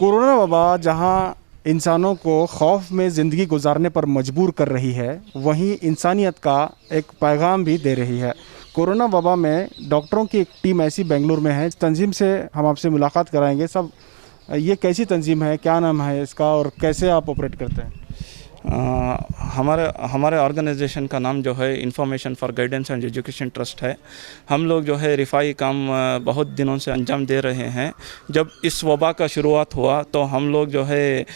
Corona वबा जहां इंसानों को खौफ में ज़िंदगी गुजारने पर मजबूर कर रही है, वहीं इंसानियत का एक पैगाम भी दे रही है। कोरोना वबा में डॉक्टरों की एक टीम ऐसी बेंगलुरु में है। इस तंजीम से हम आपसे मुलाकात कराएंगे। सब ये कैसी तंजीम है, क्या नाम है इसका और कैसे आप ऑपरेट करते हैं? हमारे हमारे ऑर्गेनाइजेशन का नाम जो है information for guidance and education trust है। हम लोग जो है रिफाई काम बहुत दिनों से अंजाम दे रहे हैं। जब इस वबा का शुरुआत हुआ तो हम लोग जो है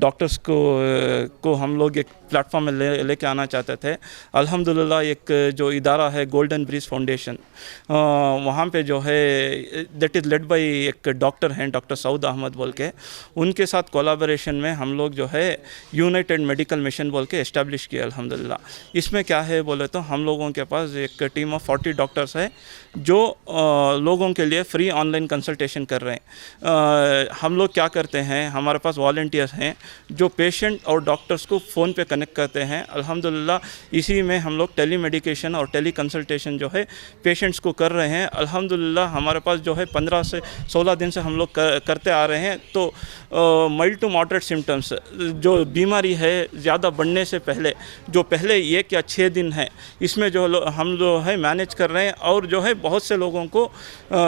डॉक्टर्स को हम लोग एक प्लेटफॉर्म में लेके आना चाहते थे। अल्हम्दुलिल्लाह एक जो इदारा है गोल्डन ब्रिज फाउंडेशन, वहाँ पे जो है दैट इज़ लेड बाय एक डॉक्टर हैं, डॉक्टर सऊद अहमद बोल के, उनके साथ कोलैबोरेशन में हम लोग जो है यूनाइटेड मेडिकल मिशन बोल के इस्टेब्लिश किया अल्हम्दुलिल्लाह। इसमें क्या है बोले तो हम लोगों के पास एक टीम ऑफ 40 डॉक्टर्स है जो लोगों के लिए फ्री ऑनलाइन कंसल्टेशन कर रहे हैं। हम लोग क्या करते हैं, हमारे पास वॉलंटियर्स हैं जो पेशेंट और डॉक्टर्स को फ़ोन पे कनेक्ट करते हैं। अल्हम्दुलिल्लाह इसी में हम लोग टेली मेडिकेशन और टेली कंसल्टेशन जो है पेशेंट्स को कर रहे हैं। अल्हम्दुलिल्लाह हमारे पास जो है 15 से 16 दिन से हम लोग करते आ रहे हैं। तो माइल्ड टू मॉडरेट सिम्टम्स, जो बीमारी है ज़्यादा बढ़ने से पहले, जो पहले 1 या 6 दिन है, इसमें जो हम जो है मैनेज कर रहे हैं और जो है बहुत से लोगों को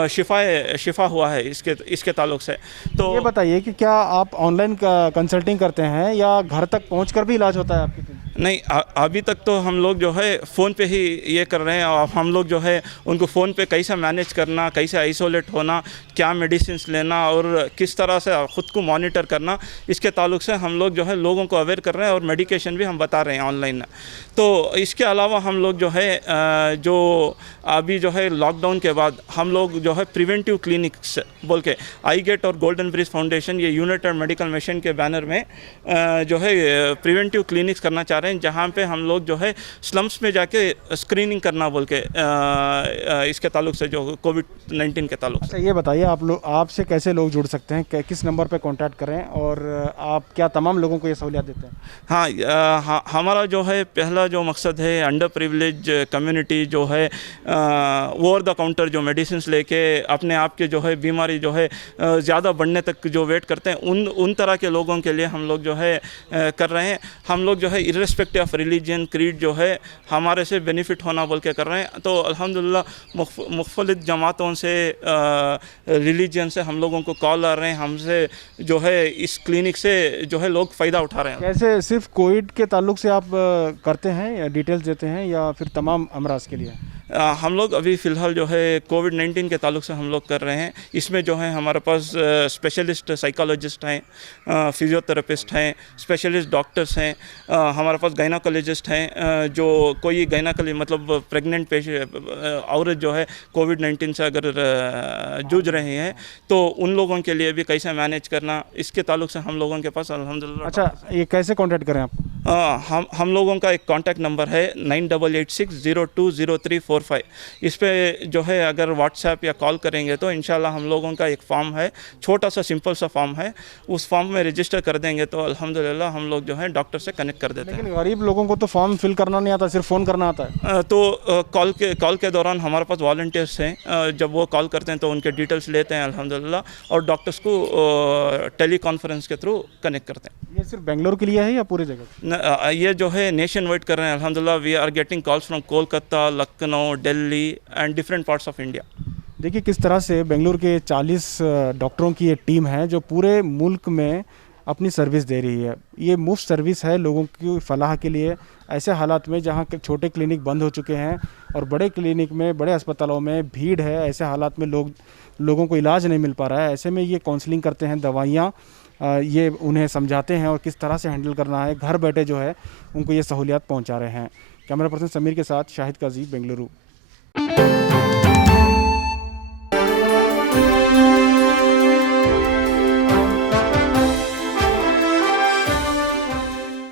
शिफा हुआ है इसके ताल्लुक से। तो ये बताइए कि क्या आप ऑनलाइन कंसल्टिंग करते हैं या घर तक पहुंचकर भी इलाज होता है आपके? नहीं, अभी तक तो हम लोग जो है फ़ोन पे ही ये कर रहे हैं। और हम लोग जो है उनको फ़ोन पे कैसे मैनेज करना, कैसे आइसोलेट होना, क्या मेडिसिन्स लेना और किस तरह से ख़ुद को मॉनिटर करना, इसके ताल्लुक से हम लोग जो है लोगों को अवेयर कर रहे हैं और मेडिकेशन भी हम बता रहे हैं ऑनलाइन। तो इसके अलावा हम लोग जो है जो अभी जो है लॉकडाउन के बाद हम लोग जो है प्रिवेंटिव क्लिनिक्स बोल के आई गेट और गोल्डन ब्रिज फाउंडेशन, ये यूनाइटेड मेडिकल मिशन के बैनर में जो है प्रिवेंटिव क्लिनिक्स करना चाह रहे हैं, जहाँ पे हम लोग जो है स्लम्स में जाके स्क्रीनिंग करना बोल के इसके ताल्लुक से जो कोविड-19 के ताल्लुक से। अच्छा, ये बताइए आपसे कैसे लोग जुड़ सकते हैं, किस नंबर पे कांटेक्ट करें और आप क्या तमाम लोगों को ये सहूलियत देते हैं? हाँ, हमारा जो है पहला जो मकसद है अंडर प्रिविलेज कम्युनिटी जो है ओवर द काउंटर जो मेडिसिन लेके अपने आप के जो है बीमारी जो है ज़्यादा बढ़ने तक जो वेट करते हैं, उन तरह के लोगों के लिए हम लोग जो है कर रहे हैं। हम लोग जो है इर्रेस्पेक्टिव ऑफ रिलीजन क्रीड जो है हमारे से बेनिफिट होना बोल के कर रहे हैं। तो अल्हम्दुलिल्लाह मुख्तलिफ जमातों से रिलीजन से हम लोगों को कॉल आ रहे हैं, हमसे जो है इस क्लिनिक से जो है लोग फ़ायदा उठा रहे हैं। कैसे सिर्फ कोविड के ताल्लुक से आप करते हैं या डिटेल्स देते हैं या फिर तमाम अमराज के लिए? हम लोग अभी फ़िलहाल जो है कोविड-19 के ताल्लुक से हम लोग कर रहे हैं। इसमें जो है हमारे पास स्पेशलिस्ट साइकोलॉजिस्ट हैं, फिजियोथेरेपिस्ट हैं, स्पेशलिस्ट डॉक्टर्स हैं, हमारे पास गायनोकोलॉजिस्ट हैं, जो कोई गायनोकोलॉजी मतलब प्रेग्नेंट औरत जो है कोविड-19 से अगर जूझ रहे हैं तो उन लोगों के लिए भी कैसे मैनेज करना, इसके ताल्लुक से हम लोगों के पास अल्हम्दुलिल्लाह। अच्छा, ये कैसे कांटेक्ट करें आप? हम लोगों का एक कॉन्टैक्ट नंबर है 9886020345। इस पे जो है अगर व्हाट्सएप या कॉल करेंगे तो इंशाल्लाह हम लोगों का एक फॉर्म है, छोटा सा सिंपल सा फॉर्म है, उस फॉर्म में रजिस्टर कर देंगे तो अल्हम्दुलिल्लाह हम लोग जो है डॉक्टर से कनेक्ट कर देते हैं। लेकिन गरीब लोगों को तो फॉर्म फिल करना नहीं आता, सिर्फ फ़ोन करना आता है। तो कॉल के दौरान हमारे पास वॉलंटियर्स हैं, जब वो कॉल करते हैं तो उनके डिटेल्स लेते हैं अल्हम्दुलिल्लाह और डॉक्टर्स को टेली कॉन्फ्रेंस के थ्रू कनेक्ट करते हैं। ये सिर्फ बेंगलुरु के लिए है या पूरी जगह? ये जो है नेशन वाइड कर रहे हैं अल्हम्दुलिल्लाह। We are getting calls from Kolkata, Lucknow, Delhi and different parts of India. देखिए किस तरह से बेंगलुरु के 40 डॉक्टरों की ये टीम है जो पूरे मुल्क में अपनी सर्विस दे रही है। ये मुफ्त सर्विस है लोगों की फलाह के लिए, ऐसे हालात में जहाँ के छोटे क्लिनिक बंद हो चुके हैं और बड़े क्लिनिक में, बड़े अस्पतालों में भीड़ है। ऐसे हालात में लोगों को इलाज नहीं मिल पा रहा है। ऐसे में ये काउंसलिंग करते हैं, दवाइयाँ ये उन्हें समझाते हैं और किस तरह से हैंडल करना है, घर बैठे जो है उनको ये सहूलियत पहुंचा रहे हैं। कैमरा पर्सन समीर के साथ शाहिद काजी, बेंगलुरु।